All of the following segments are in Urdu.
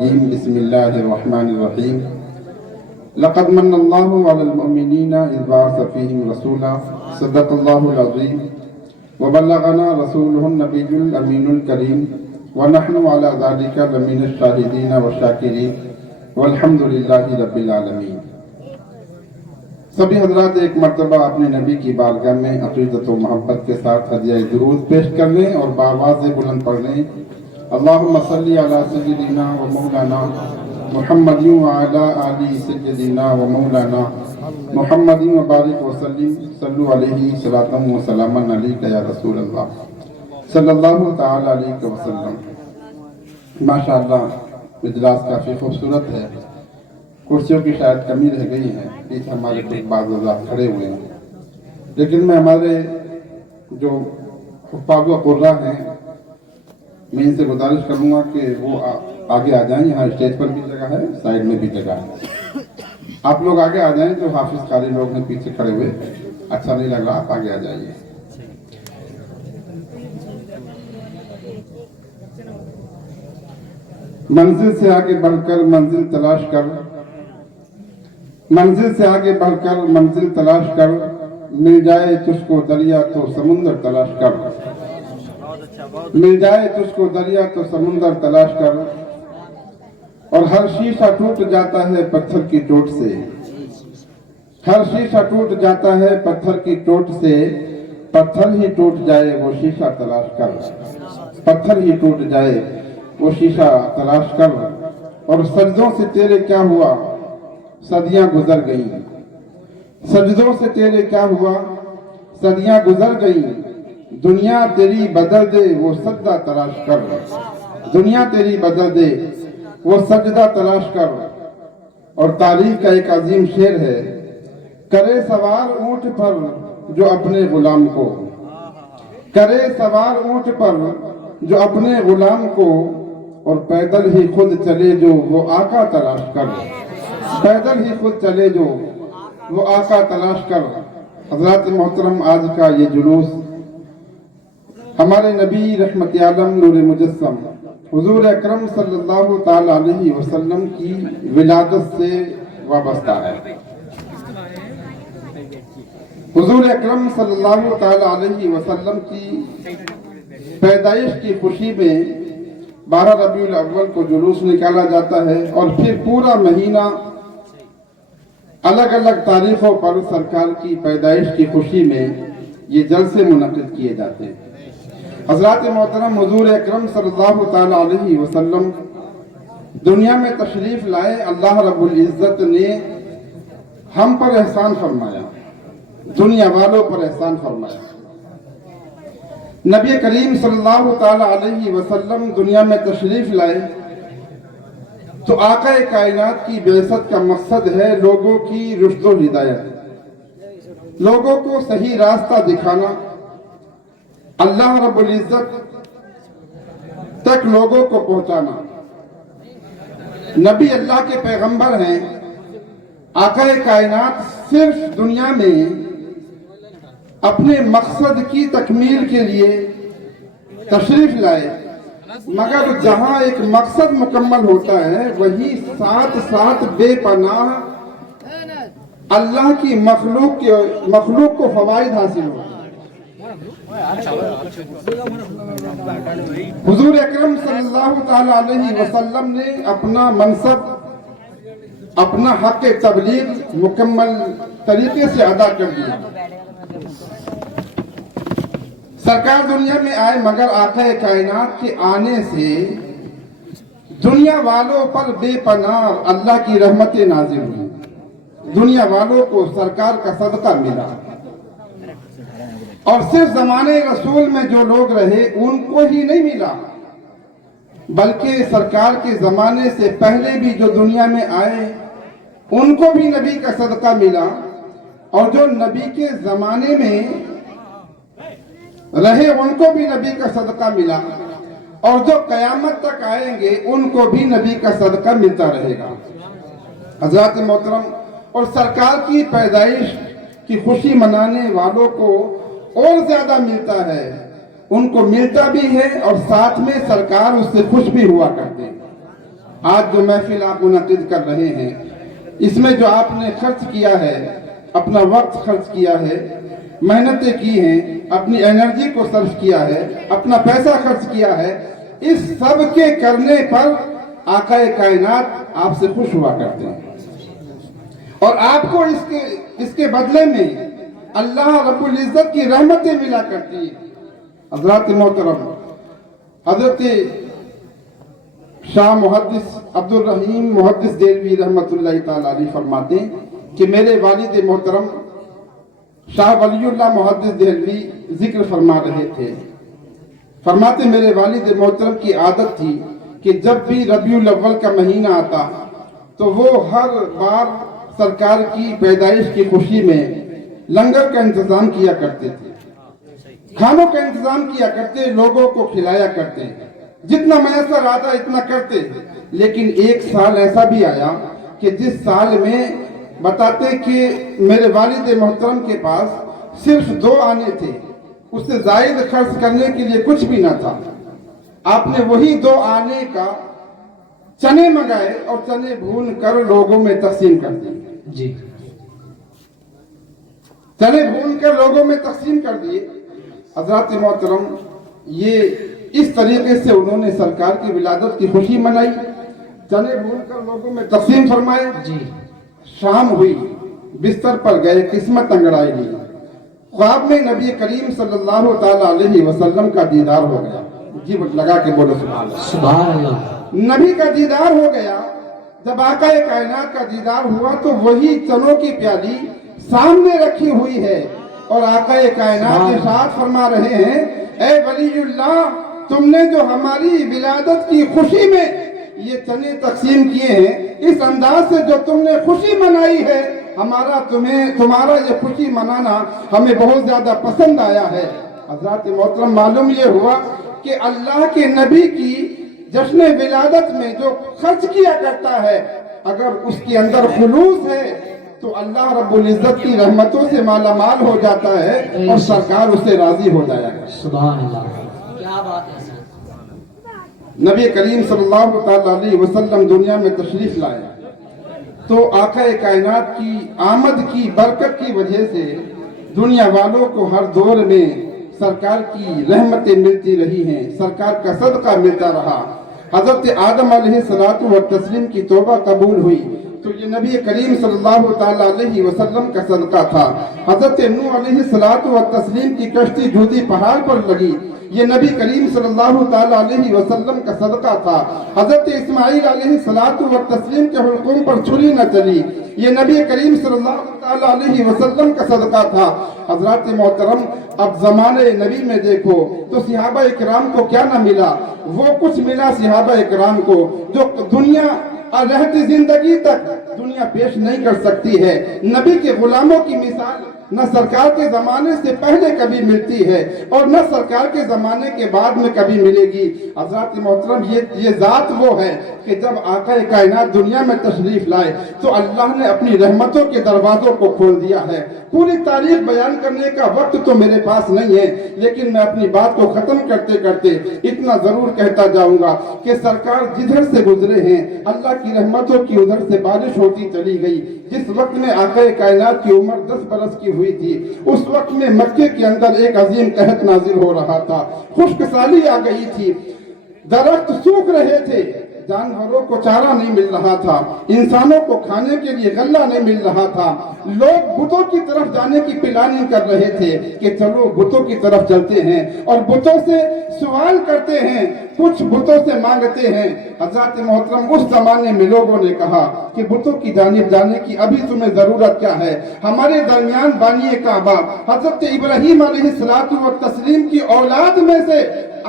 بسم الله الرحمن الرحيم لقد من الله على المؤمنين إذ بعث فيهم رسولا صدق الله العظيم وبلغنا رسوله النبي الأمين الكريم ونحن على ذلك لمن الشاهدين والشاكرين والحمد لله رب العالمين. سبھی حضرات ایک مرتبہ اپنے نبی کی بارگاہ میں عقیدت و محبت کے ساتھ ہدیہ درود پیش کر لیں اور بآواز بلند پڑھ لیں: اللہم صلی علی سیدنا و مولانا محمد وعلی آل سیدنا و مولانا محمد وبارک وسلم صلو علیہ صلاۃ و سلام علیک یا رسول اللہ صلی اللہ تعالی علیہ وسلم. ماشاءاللہ اجلاس کافی خوبصورت ہے. کرسیوں کی شاید کمی رہ گئی ہے، پیچھے ہمارے کچھ بعض حضرات کھڑے ہوئے ہیں، لیکن میں ہمارے جو حفاظ و قرہ ہیں میں ان سے گزارش کروں گا کہ وہ آگے آ جائیں. یہاں اسٹیج پر بھی جگہ ہے، سائڈ میں بھی جگہ ہے. آپ لوگ آگے آ جائیں. جو حافظ قاری لوگ ہیں پیچھے کھڑے ہوئے، اچھا نہیں لگ رہا، آپ آگے آ جائیے. منزل سے آگے بڑھ کر منزل تلاش کر، منزل سے آگے بڑھ کر منزل تلاش کر، مل جائے تجھ کو دریا تو سمندر تلاش کر، مل جائے تجھ کو دریا تو سمندر تلاش کر. اور ہر شیشہ ٹوٹ جاتا ہے پتھر کی چوٹ سے، ہر شیشہ ٹوٹ جاتا ہے پتھر کی چوٹ سے، پتھر ہی ٹوٹ جائے وہ شیشہ تلاش کر، پتھر ہی ٹوٹ جائے وہ شیشہ تلاش کر. اور سجدوں سے تیرے کیا ہوا صدیاں گزر گئیں، سجدوں سے تیرے کیا ہوا صدیاں گزر گئیں. دنیا تیری بدل دے وہ سجدہ تلاش کر، دنیا تیری بدل دے وہ سجدہ تلاش کر. اور تاریخ کا ایک عظیم شعر ہے: کرے سوار اونٹ پر جو اپنے غلام کو، کرے سوار اونٹ پر جو اپنے غلام کو، اور پیدل ہی خود چلے جو وہ آقا تلاش کر، پیدل ہی خود چلے جو وہ آقا تلاش کر. حضرات محترم، آج کا یہ جلوس ہمارے نبی رحمت عالم نور مجسم حضور اکرم صلی اللہ تعالی علیہ وسلم کی ولادت سے وابستہ ہے. حضور اکرم صلی اللہ تعالی علیہ وسلم کی پیدائش کی خوشی میں 12 ربیع الاول کو جلوس نکالا جاتا ہے، اور پھر پورا مہینہ الگ الگ تاریخوں پر سرکار کی پیدائش کی خوشی میں یہ جلسے منعقد کیے جاتے ہیں. حضرات محترم، حضور اکرم صلی اللہ تعالی علیہ وسلم دنیا میں تشریف لائے. اللہ رب العزت نے ہم پر احسان فرمایا، دنیا والوں پر احسان فرمایا. نبی کریم صلی اللہ تعالی علیہ وسلم دنیا میں تشریف لائے تو آقا کائنات کی بعثت کا مقصد ہے لوگوں کی رشد و ہدایت، لوگوں کو صحیح راستہ دکھانا، اللہ رب العزت تک لوگوں کو پہنچانا. نبی اللہ کے پیغمبر ہیں. آقا کائنات صرف دنیا میں اپنے مقصد کی تکمیل کے لیے تشریف لائے، مگر جہاں ایک مقصد مکمل ہوتا ہے وہی ساتھ ساتھ بے پناہ اللہ کی مخلوق کو فوائد حاصل ہو. حضور اکرم صلی اللہ تعالی علیہ وسلم نے اپنا منصب، اپنا حق تبلیغ مکمل طریقے سے ادا کر دیا. سرکار دنیا میں آئے، مگر آقا کائنات کے آنے سے دنیا والوں پر بے پناہ اللہ کی رحمتیں نازل ہوئی. دنیا والوں کو سرکار کا صدقہ ملا، اور صرف زمانے رسول میں جو لوگ رہے ان کو ہی نہیں ملا، بلکہ سرکار کے زمانے سے پہلے بھی جو دنیا میں آئے ان کو بھی نبی کا صدقہ ملا، اور جو نبی کے زمانے میں رہے ان کو بھی نبی کا صدقہ ملا، اور جو قیامت تک آئیں گے ان کو بھی نبی کا صدقہ ملتا رہے گا. حضرات محترم، اور سرکار کی پیدائش کی خوشی منانے والوں کو اور زیادہ ملتا ہے، ان کو ملتا بھی ہے اور ساتھ میں سرکار اس سے خوش بھی ہوا کرتے ہیں. آج جو محفل آپ منعقد کر رہے ہیں اس میں جو آپ نے خرچ کیا ہے، اپنا وقت خرچ کیا ہے، محنتیں کی ہیں، اپنی انرجی کو صرف کیا ہے، اپنا پیسہ خرچ کیا ہے، اس سب کے کرنے پر آقا کائنات آپ سے خوش ہوا کرتے ہیں اور آپ کو اس کے بدلے میں اللہ رب العزت کی رحمتیں ملا کرتی ہیں۔ حضرات محترم، حضرت شاہ محدث عبد الرحیم محدث دہلوی رحمت اللہ تعالی علیہ فرماتے ہیں کہ میرے والد محترم شاہ ولی اللہ محدث دہلوی ذکر فرما رہے تھے، فرماتے میرے والد محترم کی عادت تھی کہ جب بھی ربیع الاول کا مہینہ آتا تو وہ ہر بار سرکار کی پیدائش کی خوشی میں لنگر کا انتظام کیا کرتے تھے، کھانوں کا انتظام کیا کرتے، لوگوں کو کھلایا کرتے، جتنا میسر آتا اتنا کرتے۔ لیکن ایک سال ایسا بھی آیا کہ جس سال میں بتاتے کہ میرے والد محترم کے پاس صرف 2 آنے تھے، اس سے زائد خرچ کرنے کے لیے کچھ بھی نہ تھا۔ آپ نے وہی 2 آنے کا چنے منگائے اور چنے بھون کر لوگوں میں تقسیم کر دیے۔ جی، چنے بھون کر لوگوں میں تقسیم کر دیے۔ حضرات محترم، یہ اس طریقے سے انہوں نے سرکار کی ولادت کی خوشی منائی، چنے بھون کر لوگوں میں تقسیم فرمائے۔ جی، شام ہوئی، بستر پر گئے، قسمت انگڑائی لی، خواب میں نبی کریم صلی اللہ تعالی علیہ وسلم کا دیدار ہو گیا۔ جی لگا کے بولو سبحان اللہ۔ سبحان اللہ۔ نبی کا دیدار ہو گیا۔ جب آقا کائنات کا دیدار ہوا تو وہی چنوں کی پیالی سامنے رکھی ہوئی ہے اور آقا کائنات ارشاد فرما رہے ہیں، اے ولی اللہ، تم نے جو ہماری ولادت کی خوشی میں یہ چنے تقسیم کیے ہیں، اس انداز سے جو تم نے خوشی منائی ہے، تمہارا یہ خوشی منانا ہمیں بہت زیادہ پسند آیا ہے۔ حضرات محترم، معلوم یہ ہوا کہ اللہ کے نبی کی جشن ولادت میں جو خرچ کیا کرتا ہے، اگر اس کے اندر خلوص ہے تو اللہ رب العزت کی رحمتوں سے مالا مال ہو جاتا ہے اور سرکار اس سے راضی ہو جائے گا۔ سبحان اللہ، کیا بات ہے سر۔ نبی کریم صلی اللہ تعالی علیہ وسلم دنیا میں تشریف لائے تو آقا کائنات کی آمد کی برکت کی وجہ سے دنیا والوں کو ہر دور میں سرکار کی رحمتیں ملتی رہی ہیں، سرکار کا صدقہ ملتا رہا۔ حضرت آدم علیہ السلام کی توبہ قبول ہوئی تو یہ نبی کریم صلی اللہ تعالی علیہ وسلم کا صدقہ تھا۔ حضرت نوح علیہ السلام کی کشتی جودی پہاڑ پر لگی، یہ نبی کریم صلی اللہ تعالی علیہ وسلم کا صدقہ تھا۔ حضرت اسماعیل علیہ السلام کے حلقوم پر چھری نہ چلی، یہ نبی کریم صلی اللہ تعالی علیہ وسلم کا صدقہ تھا۔ حضرات محترم، اب زمانے نبی میں دیکھو تو صحابہ اکرام کو کیا نہ ملا، وہ کچھ ملا صحابہ اکرام کو جو دنیا رہتی زندگی تک دنیا پیش نہیں کر سکتی ہے۔ نبی کے غلاموں کی مثال نہ سرکار کے زمانے سے پہلے کبھی ملتی ہے اور نہ سرکار کے زمانے کے بعد میں کبھی ملے گی۔ حضرات محترم، یہ ذات وہ ہے کہ جب آقا کائنات دنیا میں تشریف لائے تو اللہ نے اپنی رحمتوں کے دروازوں کو کھول دیا ہے۔ پوری تاریخ بیان کرنے کا وقت تو میرے پاس نہیں ہے، لیکن میں اپنی بات کو ختم کرتے کرتے اتنا ضرور کہتا جاؤں گا کہ سرکار جدھر سے گزرے ہیں اللہ کی رحمتوں کی ادھر سے بارش ہوتی چلی گئی۔ جس وقت میں آقا کائنات کی عمر 10 برس کی ہوئی تھی، اس وقت میں مکے کے اندر ایک عظیم قحط نازل ہو رہا تھا، خشک سالی آ گئی تھی، درخت سوکھ رہے تھے، جانوروں کو چارہ نہیں مل رہا تھا، انسانوں کو کھانے کے لیے غلہ نہیں مل رہا تھا۔ لوگ بتوں کی طرف جانے کی پلاننگ کر رہے تھے کہ چلو بتوں کی طرف چلتے ہیں اور بتوں سے سوال کرتے ہیں، کچھ بتوں سے مانگتے ہیں۔ حضرات محترم، اس زمانے میں لوگوں نے کہا کہ بتوں کی جانب جانے کی ابھی تمہیں ضرورت کیا ہے؟ ہمارے درمیان بانی کعبہ حضرت ابراہیم علیہ السلام کی اولاد میں سے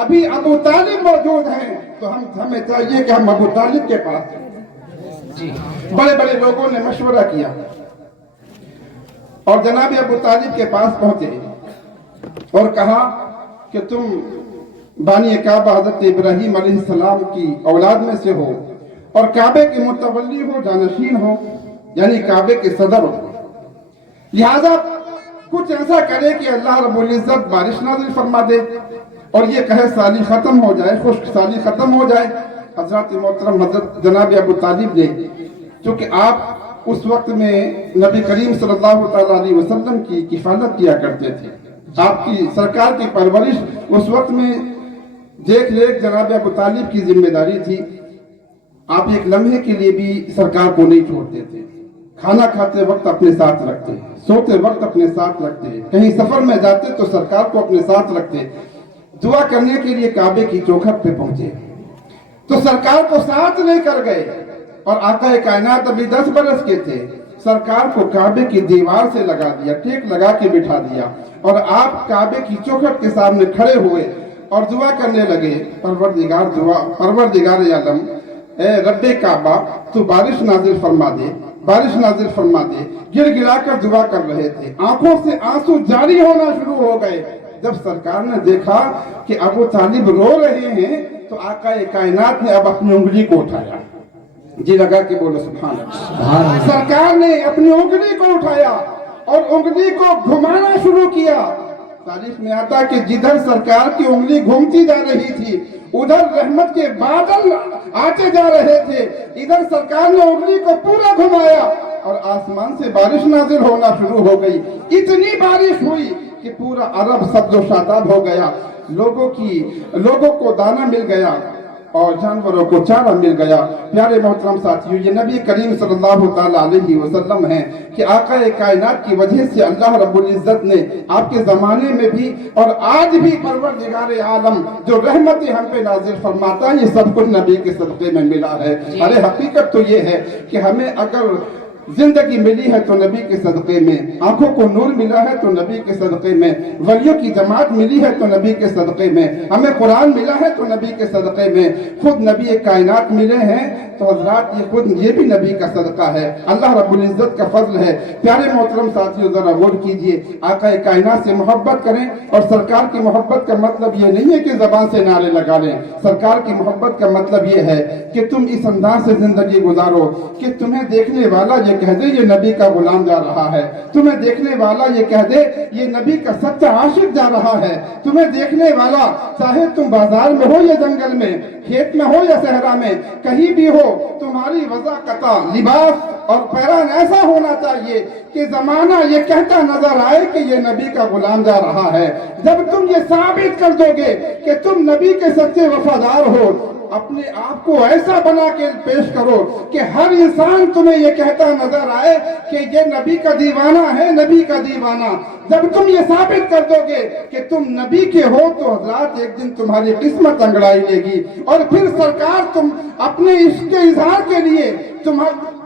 ابھی ابو طالب موجود ہیں، تو ہمیں چاہیے کہ ہم ابو طالب کے پاس جائیں۔ بڑے بڑے لوگوں نے مشورہ کیا اور جناب ابو طالب کے پاس پہنچے اور کہا کہ تم بانی کعبہ حضرت ابراہیم علیہ السلام کی اولاد میں سے ہو اور کعبے کے متولی ہو، جانشین ہو، یعنی کعبے کے صدر ہو، لہذا کچھ ایسا کرے کہ اللہ رب العزت بارش نازل فرما دے اور یہ قحط سالی ختم ہو جائے، خشک سالی ختم ہو جائے۔ حضرت محترم حضرت جناب ابو طالب نے، چونکہ آپ اس وقت میں نبی کریم صلی اللہ تعالیٰ علیہ وسلم کی کفالت کیا کرتے تھے، آپ کی سرکار کی پرورش اس وقت میں دیکھ ریکھ جناب ابو طالب کی ذمہ داری تھی۔ آپ ایک لمحے کے لیے بھی سرکار کو نہیں چھوڑتے تھے، کھانا کھاتے وقت اپنے ساتھ رکھتے، سوتے وقت اپنے ساتھ رکھتے، کہیں سفر میں جاتے تو سرکار کو اپنے ساتھ رکھتے، دعا کرنے کے لیے کعبے کی چوکھٹ پہ پہنچے تو سرکار کو ساتھ لے کر گئے، اور آقا کائنات ابھی 10 برس کے تھے، سرکار کو کعبے کی دیوار سے لگا دیا، ٹیک لگا کے بٹھا دیا، اور آپ کعبے کی چوکھٹ کے سامنے کھڑے ہوئے اور دعا کرنے لگے، پروردگار عالم، اے رب کعبہ، تو بارش نازل فرما دے، بارش نازل فرما دے۔ گر گرا کر دعا کر رہے تھے، آنکھوں سے آنسو جاری ہونا شروع ہو گئے۔ جب سرکار نے دیکھا کہ ابو طالب رو رہے ہیں تو آقا کائنات نے اب اپنی انگلی کو اٹھایا، جی لگا کے بولو سبحان اللہ۔ سرکار نے اپنی انگلی کو اٹھایا اور انگلی کو گھمانا شروع کیا۔ تاریخ میں آتا کہ جدھر سرکار کی انگلی گھومتی جا رہی تھی ادھر رحمت کے بادل آتے جا رہے تھے، ادھر سرکار نے انگلی کو پورا گھمایا اور آسمان سے بارش نازل ہونا شروع ہو گئی۔ اتنی بارش ہوئی کہ پورا عرب سبز و شاداب ہو گیا، لوگوں کو دانا مل گیا اور جانوروں کو چارہ مل گیا۔ پیارے محترم ساتھیوں، یہ نبی کریم صلی اللہ تعالیٰ علیہ وسلم ہیں کہ آقا کائنات کی وجہ سے اللہ رب العزت نے آپ کے زمانے میں بھی اور آج بھی پروردگار عالم جو رحمتیں ہم پہ نازل فرماتا ہے، یہ سب کچھ نبی کے صدقے میں ملا ہے۔ ارے حقیقت تو یہ ہے کہ ہمیں اگر زندگی ملی ہے تو نبی کے صدقے میں، آنکھوں کو نور ملا ہے تو نبی کے صدقے میں، ولیوں کی جماعت ملی ہے تو نبی کے صدقے میں، ہمیں قرآن ملا ہے تو نبی کے صدقے میں، خود نبی کائنات ملے ہیں تو حضرات یہ بھی نبی کا صدقہ ہے، اللہ رب العزت کا فضل ہے۔ پیارے محترم ساتھیوں، ذرا غور کیجئے، آقا کائنات سے محبت کریں، اور سرکار کی محبت کا مطلب یہ نہیں ہے کہ زبان سے نعرے لگا لیں، سرکار کی محبت کا مطلب یہ ہے کہ تم اس انداز سے زندگی گزارو کہ تمہیں دیکھنے والا یہ کہہ دے یہ نبی کا غلام جا رہا ہے، تمہیں دیکھنے والا یہ کہہ دے یہ نبی کا سچا عاشق جا رہا ہے، تمہیں دیکھنے والا چاہے تم بازار میں ہو یا جنگل میں، کھیت میں ہو یا صحرا میں، کہیں بھی ہو، تمہاری وضاحت، لباس اور پیران ایسا ہونا چاہیے کہ زمانہ یہ کہتا نظر آئے کہ یہ نبی کا غلام جا رہا ہے۔ جب تم یہ ثابت کر دو گے کہ تم نبی کے سچے وفادار ہو، اپنے آپ کو ایسا بنا کے پیش کرو کہ ہر انسان تمہیں یہ کہتا نظر آئے کہ یہ نبی کا دیوانہ ہے، نبی کا دیوانہ۔ جب تم یہ ثابت کر دو گے کہ تم نبی کے ہو تو حضرات ایک دن تمہاری قسمت انگڑائی لے گی، اور پھر سرکار تم اپنے عشق کے اظہار کے لیے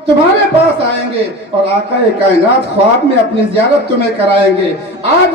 تمہارے پاس آئیں گے، اور آقا کائنات خواب میں اپنی زیارت تمہیں کرائیں گے۔ آج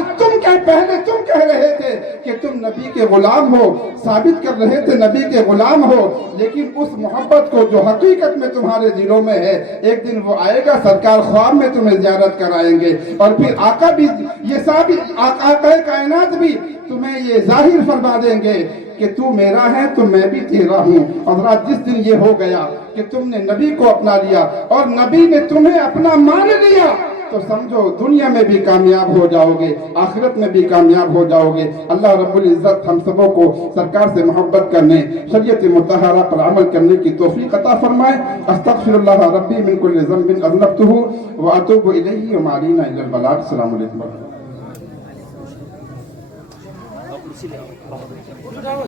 پہلے تم کہہ رہے تھے کہ تم نبی کے غلام ہو، ثابت کر رہے تھے نبی کے غلام ہو، لیکن اس محبت کو جو حقیقت میں تمہارے دلوں میں ہے، ایک دن وہ آئے گا، سرکار خواب میں تمہیں زیارت کرائیں گے، اور پھر آقا بھی یہ ثابت، آقا کائنات بھی تمہیں یہ ظاہر فرما دیں گے کہ تو میرا ہے تو میں بھی تیرا ہوں۔ حضرات جس دن یہ ہو گیا کہ تم نے نبی کو اپنا لیا اور نبی نے تمہیں اپنا مان لیا، تو سمجھو دنیا میں بھی کامیاب ہو جاؤ گے، آخرت میں بھی کامیاب ہو جاؤ گے۔ اللہ رب العزت ہم سبوں کو سرکار سے محبت کرنے، شریعت مطہرہ پر عمل کرنے کی توفیق عطا فرمائے۔ استغفر اللہ ربی من کل ذنب اذنبتہ واتوب الیہ وما علینا الا البلاغ۔ السلام علیکم۔